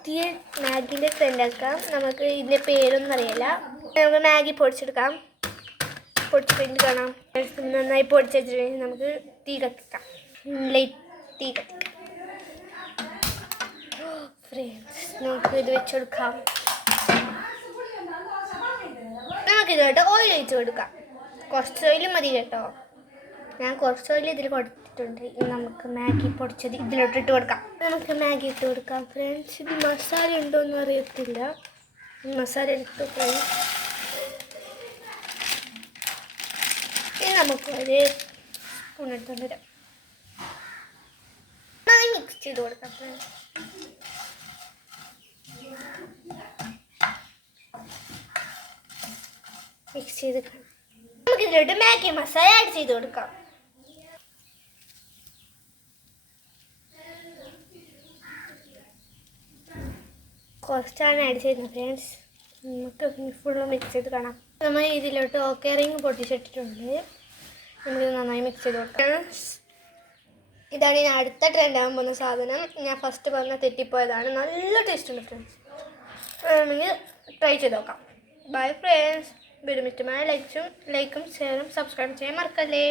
പുതിയ മാഗിൻ്റെ ട്രെൻഡാക്കാം. നമുക്ക് ഇതിൻ്റെ പേരൊന്നും അറിയില്ല. നമുക്ക് മാഗി പൊടിച്ചെടുക്കാം. പൊടിച്ച് കഴിഞ്ഞിട്ട് കാണാം. നന്നായി പൊടിച്ച് വെച്ചിട്ട് കഴിഞ്ഞാൽ നമുക്ക് തീ കത്തിക്കാം. ലൈറ്റ് തീ കത്തിക്കാം. ഫ്രണ്ട്സ്, നമുക്ക് ഇത് വെച്ചെടുക്കാം. നമുക്കിതോട്ട് ഓയിൽ ഒഴിച്ച് കൊടുക്കാം. കുറച്ച് ഓയിൽ മതി കേട്ടോ. ഞാൻ കുറച്ച് ഓയിൽ ഇതിൽ കൊടുത്തിട്ടുണ്ട്. ഇനി നമുക്ക് മാഗി പൊടിച്ചത് ഇതിലോട്ട് ഇട്ട് കൊടുക്കാം. നമുക്ക് മാഗി ഇട്ട് കൊടുക്കാം. ഫ്രണ്ട്സ്, ഇത് മസാല ഉണ്ടോയെന്ന് അറിയത്തില്ല. മസാല ഇട്ട് ഫ്രണ്ട്സ്. ഇനി നമുക്ക് ഒരു സ്പൂൺ എടുത്തുകൊണ്ട് വരാം. മിക്സ് ചെയ്ത് കൊടുക്കാം ഫ്രണ്ട്സ്. മിക്സ് ചെയ്ത് നമുക്ക് ഇതിലോട്ട് മാഗി മസാല ആഡ് ചെയ്ത് കൊടുക്കാം. കുറച്ചാണ് ആഡ് ചെയ്യുന്നത് ഫ്രണ്ട്സ്. നമുക്ക് ഫുള്ള് മിക്സ് ചെയ്ത് കാണാം. നമ്മൾ ഇതിലോട്ട് ഓക്കെ റിങ് പൊട്ടിച്ചിട്ടിട്ടുണ്ട്. നമുക്ക് നന്നായി മിക്സ് ചെയ്ത് കൊടുക്കാം. ഇതാണ് ഞാൻ അടുത്ത ട്രെൻഡാകാൻ പോകുന്ന സാധനം. ഞാൻ ഫസ്റ്റ് പറഞ്ഞ തെറ്റിപ്പോയതാണ്. നല്ല ടേസ്റ്റ് ഉണ്ട് ഫ്രണ്ട്സ്. നമുക്ക് ട്രൈ ചെയ്ത് നോക്കാം. Bye friends. വീഡിയോ ഇഷ്ടമായ ലൈക്കും ഷെയറും സബ്സ്ക്രൈബ് ചെയ്യാൻ മറക്കല്ലേ.